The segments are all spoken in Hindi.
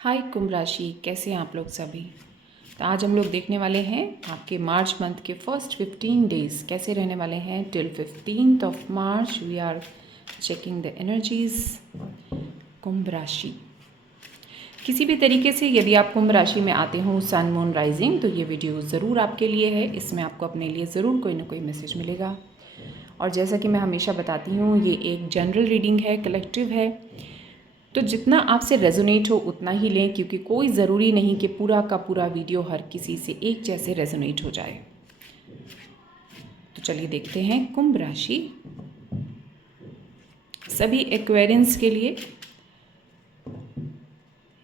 हाय कुंभ राशि, कैसे हैं आप लोग सभी। तो आज हम लोग देखने वाले हैं आपके मार्च मंथ के फर्स्ट 15 डेज़ कैसे रहने वाले हैं। Till 15th of March we are checking the energies Kumbh राशि। किसी भी तरीके से यदि आप कुंभ राशि में आते हो सन मून राइजिंग, तो ये वीडियो ज़रूर आपके लिए है। इसमें आपको अपने लिए ज़रूर कोई ना कोई मैसेज मिलेगा। और जैसा कि मैं हमेशा बताती हूँ, ये एक जनरल रीडिंग है, कलेक्टिव है, तो जितना आपसे रेजोनेट हो उतना ही लें, क्योंकि कोई ज़रूरी नहीं कि पूरा का पूरा वीडियो हर किसी से एक जैसे रेजोनेट हो जाए। तो चलिए देखते हैं कुंभ राशि सभी एक्वेरियंस के लिए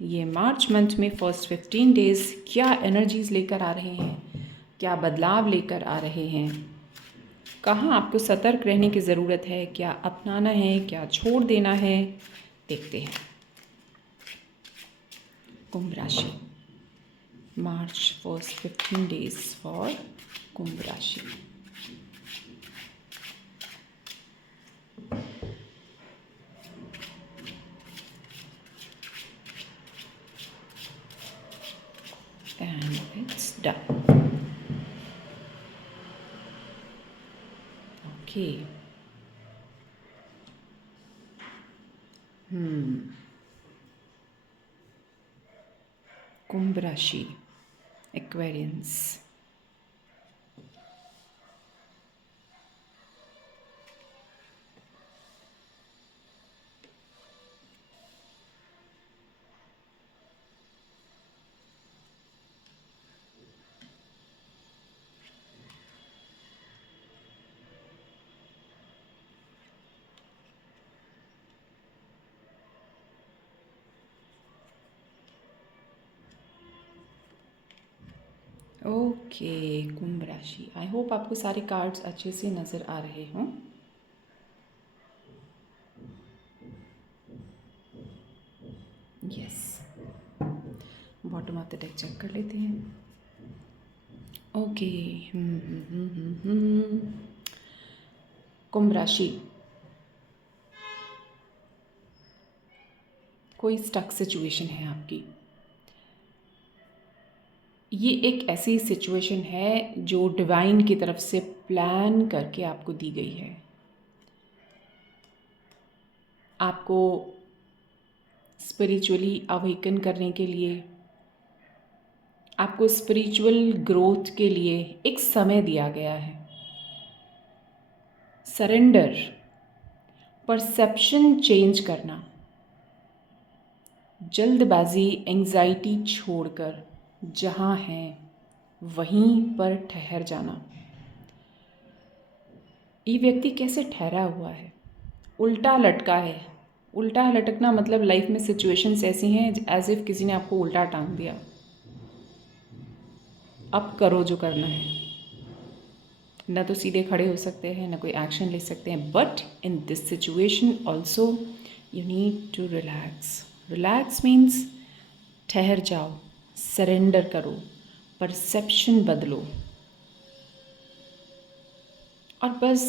ये मार्च मंथ में फर्स्ट 15 डेज़ क्या एनर्जीज़ लेकर आ रहे हैं, क्या बदलाव लेकर आ रहे हैं, कहाँ आपको सतर्क रहने की ज़रूरत है, क्या अपनाना है, क्या छोड़ देना है, देखते हैं। कुंभ राशि मार्च फर्स्ट 15 डेज फॉर कुंभ राशि। And it's done. Okay. कुंभ राशि एक्वेरियंस। ओके कुंभ राशि, आई होप आपको सारे कार्ड्स अच्छे से नज़र आ रहे हों। Yes, bottom of the deck check कर लेते हैं। ओके, कुंभ राशि, कोई स्टक सिचुएशन है आपकी। ये एक ऐसी सिचुएशन है जो डिवाइन की तरफ से प्लान करके आपको दी गई है। आपको स्पिरिचुअली अवेकन करने के लिए, आपको स्पिरिचुअल ग्रोथ के लिए एक समय दिया गया है। सरेंडर, परसेप्शन चेंज करना, जल्दबाजी, एंजाइटी छोड़कर जहाँ हैं वहीं पर ठहर जाना। ये व्यक्ति कैसे ठहरा हुआ है? उल्टा लटका है। उल्टा लटकना मतलब लाइफ में सिचुएशंस ऐसी हैं एज इफ किसी ने आपको उल्टा टांग दिया। अब करो जो करना है। ना तो सीधे खड़े हो सकते हैं, ना कोई एक्शन ले सकते हैं। But in this situation also you need to relax. Relax means ठहर जाओ, सरेंडर करो, परसेप्शन बदलो और बस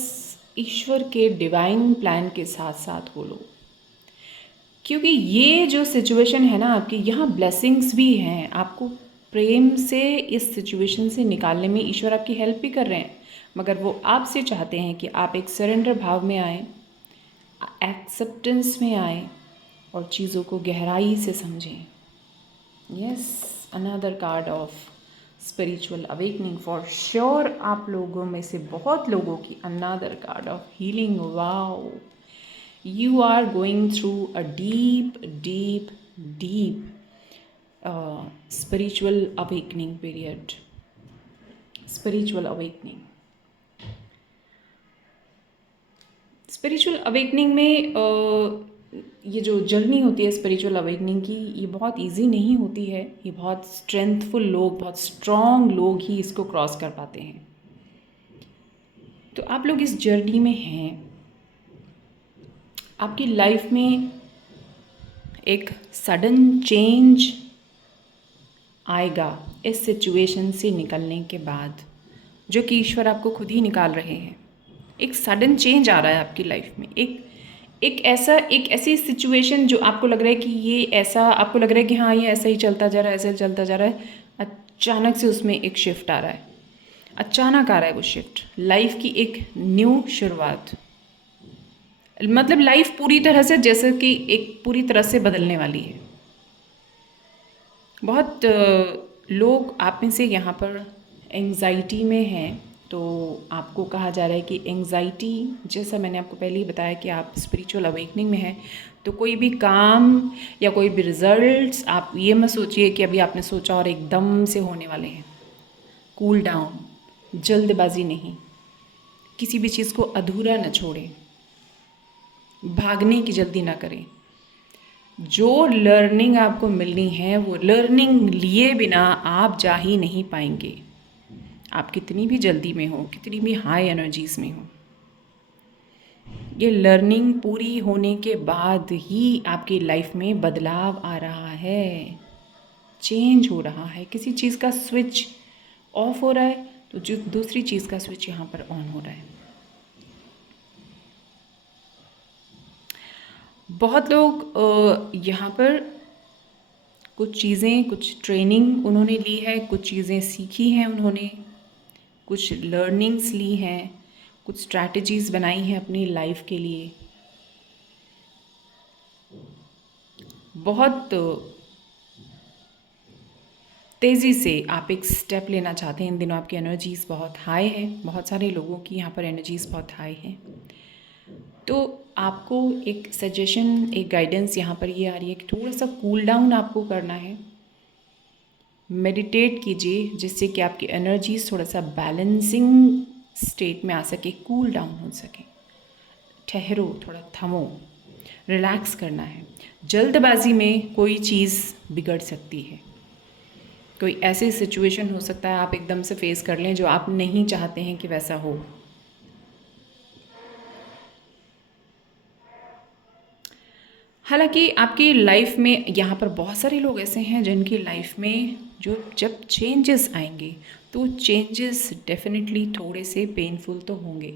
ईश्वर के डिवाइन प्लान के साथ साथ बोलो। क्योंकि ये जो सिचुएशन है ना आपकी, यहाँ ब्लेसिंग्स भी हैं। आपको प्रेम से इस सिचुएशन से निकालने में ईश्वर आपकी हेल्प भी कर रहे हैं, मगर वो आपसे चाहते हैं कि आप एक सरेंडर भाव में आए, एक्सेप्टेंस में आए और चीज़ों को गहराई से समझें। Yes, another card of spiritual awakening for sure. आप लोगों में से बहुत लोगों की another card of healing. Wow, you are going through a deep spiritual awakening period. Spiritual awakening में ये जो जर्नी होती है स्पिरिचुअल अवेकनिंग की, ये बहुत इजी नहीं होती है। ये बहुत स्ट्रेंथफुल लोग, बहुत स्ट्रॉन्ग लोग ही इसको क्रॉस कर पाते हैं। तो आप लोग इस जर्नी में हैं। आपकी लाइफ में एक सडन चेंज आएगा इस सिचुएशन से निकलने के बाद, जो कि ईश्वर आपको खुद ही निकाल रहे हैं। एक सडन चेंज आ रहा है आपकी लाइफ में, एक ऐसी सिचुएशन जो आपको लग रहा है कि ये ऐसा, आपको लग रहा है कि हाँ ये ऐसा ही चलता जा रहा है, ऐसा ही चलता जा रहा है, अचानक से उसमें एक शिफ्ट आ रहा है, अचानक आ रहा है वो शिफ्ट, लाइफ की एक न्यू शुरुआत। मतलब लाइफ पूरी तरह से, जैसे कि एक पूरी तरह से बदलने वाली है। बहुत लोग आप में से यहाँ पर एंग्जाइटी में हैं, तो आपको कहा जा रहा है कि एंग्जाइटी, जैसा मैंने आपको पहले ही बताया कि आप स्पिरिचुअल अवेकनिंग में हैं, तो कोई भी काम या कोई भी रिजल्ट्स, आप ये मत सोचिए कि अभी आपने सोचा और एकदम से होने वाले हैं। कूल डाउन, जल्दबाजी नहीं, किसी भी चीज़ को अधूरा न छोड़ें, भागने की जल्दी ना करें। जो लर्निंग आपको मिलनी है वो लर्निंग लिए बिना आप जा ही नहीं पाएंगे, आप कितनी भी जल्दी में हो, कितनी भी हाई एनर्जीज में हो। ये लर्निंग पूरी होने के बाद ही आपकी लाइफ में बदलाव आ रहा है, चेंज हो रहा है। किसी चीज़ का स्विच ऑफ हो रहा है तो जो दूसरी चीज़ का स्विच यहाँ पर ऑन हो रहा है। बहुत लोग यहाँ पर कुछ चीज़ें, कुछ ट्रेनिंग उन्होंने ली है, कुछ चीज़ें सीखी हैं उन्होंने, कुछ लर्निंग्स ली हैं, कुछ स्ट्रैटेजीज़ बनाई हैं अपनी लाइफ के लिए। बहुत तेज़ी से आप एक स्टेप लेना चाहते हैं। इन दिनों आपकी एनर्जीज़ बहुत हाई है, बहुत सारे लोगों की यहाँ पर एनर्जीज़ बहुत हाई हैं। तो आपको एक सजेशन, एक गाइडेंस यहाँ पर ये आ रही है कि थोड़ा सा कूल डाउन आपको करना है। मेडिटेट कीजिए जिससे कि आपकी एनर्जीज़ थोड़ा सा बैलेंसिंग स्टेट में आ सके, कूल डाउन हो सके। ठहरो, थोड़ा थमो, रिलैक्स करना है। जल्दबाजी में कोई चीज़ बिगड़ सकती है। कोई ऐसी सिचुएशन हो सकता है आप एकदम से फेस कर लें जो आप नहीं चाहते हैं कि वैसा हो। हालांकि आपकी लाइफ में यहाँ पर बहुत सारे लोग ऐसे हैं जिनकी लाइफ में जो जब चेंजेस आएंगे तो चेंजेस डेफिनेटली थोड़े से पेनफुल तो होंगे।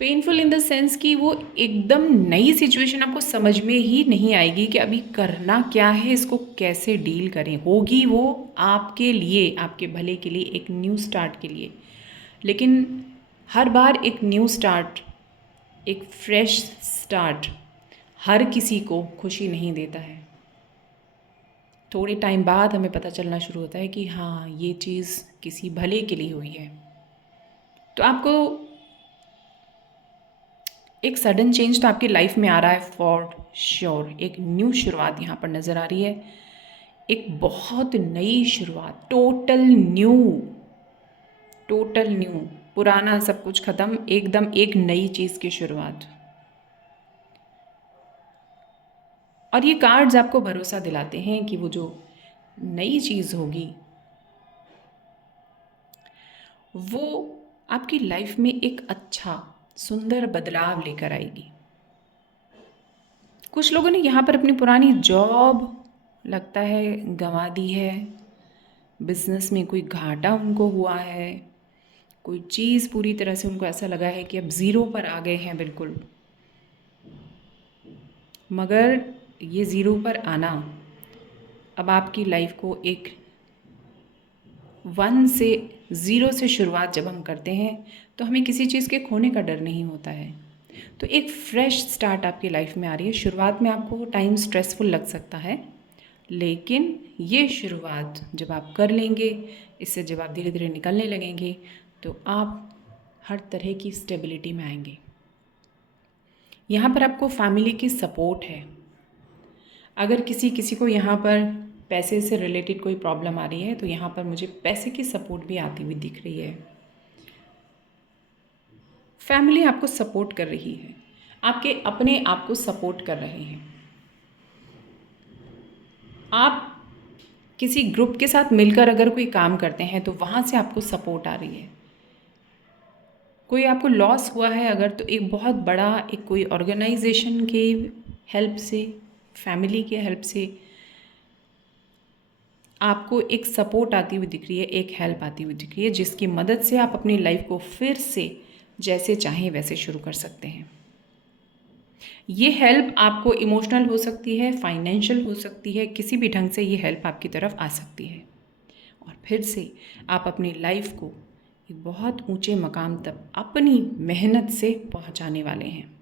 पेनफुल इन द सेंस कि वो एकदम नई सिचुएशन आपको समझ में ही नहीं आएगी कि अभी करना क्या है, इसको कैसे डील करें। होगी वो आपके लिए, आपके भले के लिए, एक न्यू स्टार्ट के लिए। लेकिन हर बार एक न्यू स्टार्ट, एक फ्रेश स्टार्ट हर किसी को खुशी नहीं देता है। थोड़े टाइम बाद हमें पता चलना शुरू होता है कि हाँ ये चीज़ किसी भले के लिए हुई है। तो आपको एक सडन चेंज तो आपकी लाइफ में आ रहा है फॉर श्योर। एक न्यू शुरुआत यहाँ पर नज़र आ रही है, एक बहुत नई शुरुआत, टोटल न्यू, टोटल न्यू। पुराना सब कुछ ख़त्म, एकदम एक नई चीज़ की शुरुआत। और ये कार्ड्स आपको भरोसा दिलाते हैं कि वो जो नई चीज़ होगी वो आपकी लाइफ में एक अच्छा सुंदर बदलाव लेकर आएगी। कुछ लोगों ने यहाँ पर अपनी पुरानी जॉब लगता है गंवा दी है, बिजनेस में कोई घाटा उनको हुआ है, कोई चीज़ पूरी तरह से उनको ऐसा लगा है कि अब ज़ीरो पर आ गए हैं बिल्कुल। मगर ये ज़ीरो पर आना अब आपकी लाइफ को एक 1 से 0 से शुरुआत जब हम करते हैं तो हमें किसी चीज़ के खोने का डर नहीं होता है। तो एक फ्रेश स्टार्ट आपकी लाइफ में आ रही है। शुरुआत में आपको टाइम स्ट्रेसफुल लग सकता है, लेकिन ये शुरुआत जब आप कर लेंगे, इससे जब आप धीरे धीरे निकलने लगेंगे तो आप हर तरह की स्टेबिलिटी में आएंगे। यहाँ पर आपको फैमिली की सपोर्ट है। अगर किसी को यहाँ पर पैसे से रिलेटेड कोई प्रॉब्लम आ रही है तो यहाँ पर मुझे पैसे की सपोर्ट भी आती हुई दिख रही है। फैमिली आपको सपोर्ट कर रही है, आपके अपने आप को सपोर्ट कर रहे हैं। आप किसी ग्रुप के साथ मिलकर अगर कोई काम करते हैं तो वहाँ से आपको सपोर्ट आ रही है। कोई आपको लॉस हुआ है अगर, तो एक बहुत बड़ा एक कोई ऑर्गेनाइजेशन के हेल्प से, फैमिली के हेल्प से आपको एक सपोर्ट आती हुई दिख रही है, एक हेल्प आती हुई दिख रही है, जिसकी मदद से आप अपनी लाइफ को फिर से जैसे चाहें वैसे शुरू कर सकते हैं। ये हेल्प आपको इमोशनल हो सकती है, फाइनेंशियल हो सकती है, किसी भी ढंग से ये हेल्प आपकी तरफ आ सकती है और फिर से आप अपनी लाइफ को एक बहुत ऊंचे मकाम तक अपनी मेहनत से पहुंचाने वाले हैं।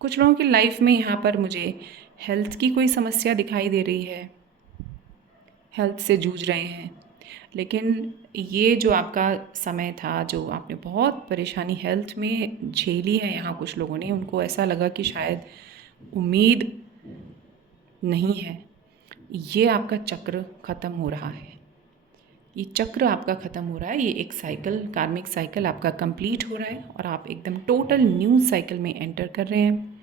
कुछ लोगों की लाइफ में यहाँ पर मुझे हेल्थ की कोई समस्या दिखाई दे रही है, हेल्थ से जूझ रहे हैं, लेकिन ये जो आपका समय था, जो आपने बहुत परेशानी हेल्थ में झेली है, यहाँ कुछ लोगों ने, उनको ऐसा लगा कि शायद उम्मीद नहीं है, ये आपका चक्र ख़त्म हो रहा है। ये चक्र आपका ख़त्म हो रहा है, ये एक साइकिल, कार्मिक साइकिल आपका कंप्लीट हो रहा है और आप एकदम टोटल न्यू साइकिल में एंटर कर रहे हैं।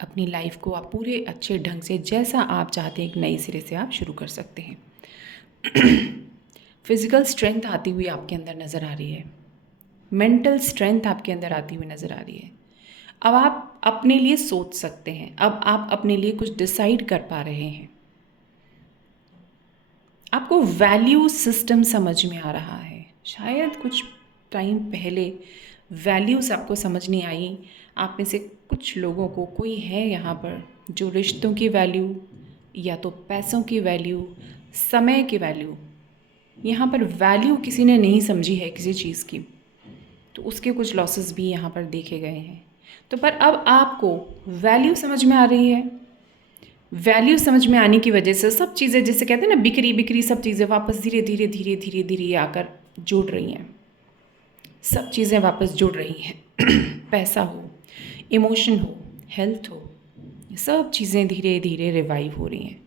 अपनी लाइफ को आप पूरे अच्छे ढंग से जैसा आप चाहते हैं एक नए सिरे से आप शुरू कर सकते हैं। फिज़िकल स्ट्रेंथ आती हुई आपके अंदर नज़र आ रही है, मेंटल स्ट्रेंथ आपके अंदर आती हुई नज़र आ रही है। अब आप अपने लिए सोच सकते हैं, अब आप अपने लिए कुछ डिसाइड कर पा रहे हैं, आपको वैल्यू सिस्टम समझ में आ रहा है। शायद कुछ टाइम पहले वैल्यूज़ आपको समझ नहीं आई। आप में से कुछ लोगों को कोई है यहाँ पर जो रिश्तों की वैल्यू या तो पैसों की वैल्यू, समय की वैल्यू, यहाँ पर वैल्यू किसी ने नहीं समझी है किसी चीज़ की, तो उसके कुछ लॉसेस भी यहाँ पर देखे गए हैं। तो पर अब आपको वैल्यू समझ में आ रही है। वैल्यू समझ में आने की वजह से सब चीज़ें, जैसे कहते हैं ना, बिखरी बिखरी सब चीज़ें वापस धीरे धीरे धीरे धीरे धीरे आकर जुड़ रही हैं। सब चीज़ें वापस जुड़ रही हैं। पैसा हो, इमोशन हो, हेल्थ हो, ये सब चीज़ें धीरे धीरे रिवाइव हो रही हैं।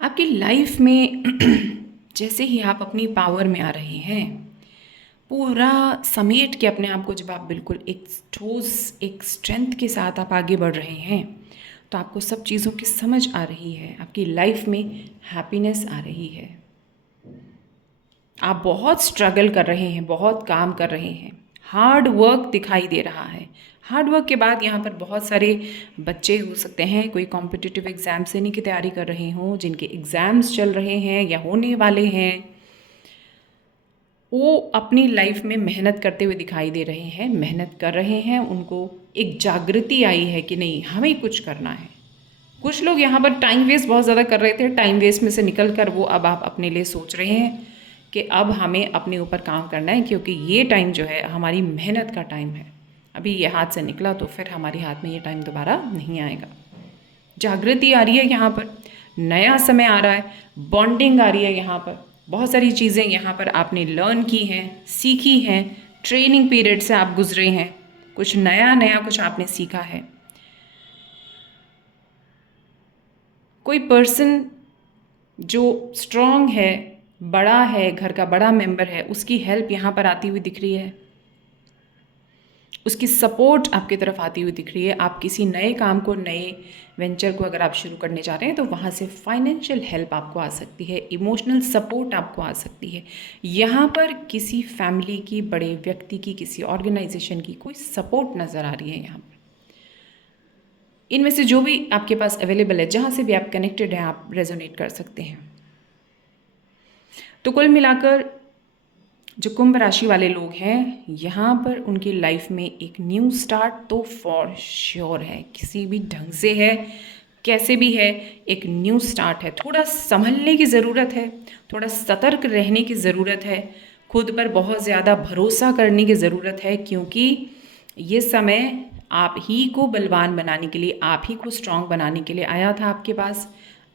आपकी लाइफ में जैसे ही आप अपनी पावर में आ रहे हैं, पूरा समेट के अपने आप को जब आप बिल्कुल एक ठोस, एक स्ट्रेंथ के साथ आप आगे बढ़ रहे हैं, तो आपको सब चीज़ों की समझ आ रही है, आपकी लाइफ में हैप्पीनेस आ रही है। आप बहुत स्ट्रगल कर रहे हैं, बहुत काम कर रहे हैं, हार्ड वर्क दिखाई दे रहा है। हार्ड वर्क के बाद यहाँ पर बहुत सारे बच्चे हो सकते हैं, कोई कॉम्पिटिटिव एग्ज़ाम देने की तैयारी कर रहे हों, जिनके एग्ज़ाम्स चल रहे हैं या होने वाले हैं, वो अपनी लाइफ में मेहनत करते हुए दिखाई दे रहे हैं, मेहनत कर रहे हैं, उनको एक जागृति आई है कि नहीं, हमें कुछ करना है। कुछ लोग यहाँ पर टाइम वेस्ट बहुत ज़्यादा कर रहे थे, टाइम वेस्ट में से निकल कर वो अब आप अपने लिए सोच रहे हैं कि अब हमें अपने ऊपर काम करना है, क्योंकि ये टाइम जो है हमारी मेहनत का टाइम है। अभी ये हाथ से निकला तो फिर हमारे हाथ में ये टाइम दोबारा नहीं आएगा। जागृति आ रही है यहाँ पर, नया समय आ रहा है, बॉन्डिंग आ रही है यहाँ पर, बहुत सारी चीज़ें यहाँ पर आपने लर्न की हैं, सीखी हैं, ट्रेनिंग पीरियड से आप गुजरे हैं, कुछ नया नया कुछ आपने सीखा है। कोई पर्सन जो स्ट्रॉन्ग है, बड़ा है, घर का बड़ा मेंबर है, उसकी हेल्प यहाँ पर आती हुई दिख रही है, उसकी सपोर्ट आपकी तरफ आती हुई दिख रही है। आप किसी नए काम को, नए वेंचर को अगर आप शुरू करने जा रहे हैं तो वहाँ से फाइनेंशियल हेल्प आपको आ सकती है, इमोशनल सपोर्ट आपको आ सकती है। यहाँ पर किसी फैमिली की, बड़े व्यक्ति की, किसी ऑर्गेनाइजेशन की कोई सपोर्ट नज़र आ रही है। यहाँ पर इनमें से जो भी आपके पास अवेलेबल है, जहाँ से भी आप कनेक्टेड हैं, आप रेजोनेट कर सकते हैं। तो कुल मिलाकर जो कुंभ राशि वाले लोग हैं, यहाँ पर उनकी लाइफ में एक न्यू स्टार्ट तो फॉर श्योर है, किसी भी ढंग से है, कैसे भी है, एक न्यू स्टार्ट है। थोड़ा संभलने की ज़रूरत है, थोड़ा सतर्क रहने की ज़रूरत है, खुद पर बहुत ज़्यादा भरोसा करने की ज़रूरत है, क्योंकि ये समय आप ही को बलवान बनाने के लिए, आप ही को स्ट्रांग बनाने के लिए आया था आपके पास।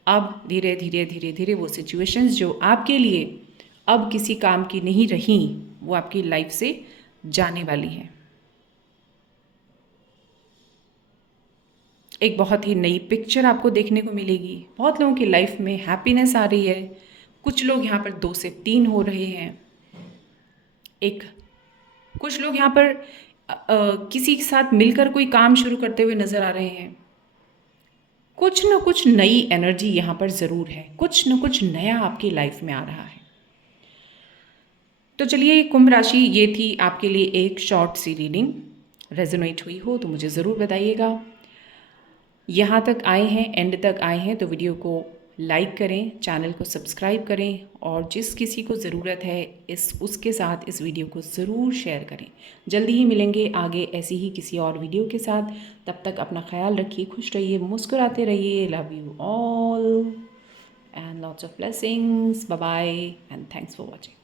अब धीरे धीरे धीरे धीरे वो सिचुएशंस जो आपके लिए अब किसी काम की नहीं रही, वो आपकी लाइफ से जाने वाली हैं। एक बहुत ही नई पिक्चर आपको देखने को मिलेगी। बहुत लोगों की लाइफ में हैप्पीनेस आ रही है। कुछ लोग यहाँ पर 2 से 3 हो रहे हैं। कुछ लोग यहाँ पर किसी के साथ मिलकर कोई काम शुरू करते हुए नज़र आ रहे हैं। कुछ न कुछ नई एनर्जी यहाँ पर ज़रूर है, कुछ न कुछ नया आपकी लाइफ में आ रहा है। तो चलिए, कुंभ राशि ये थी आपके लिए एक शॉर्ट सी रीडिंग। रेजोनेट हुई हो तो मुझे ज़रूर बताइएगा। यहाँ तक आए हैं, एंड तक आए हैं, तो वीडियो को लाइक करें, चैनल को सब्सक्राइब करें और जिस किसी को ज़रूरत है उसके साथ इस वीडियो को ज़रूर शेयर करें। जल्दी ही मिलेंगे आगे ऐसी ही किसी और वीडियो के साथ। तब तक अपना ख्याल रखिए, खुश रहिए, मुस्कुराते रहिए। Love you all and lots of blessings. Bye bye and thanks for watching.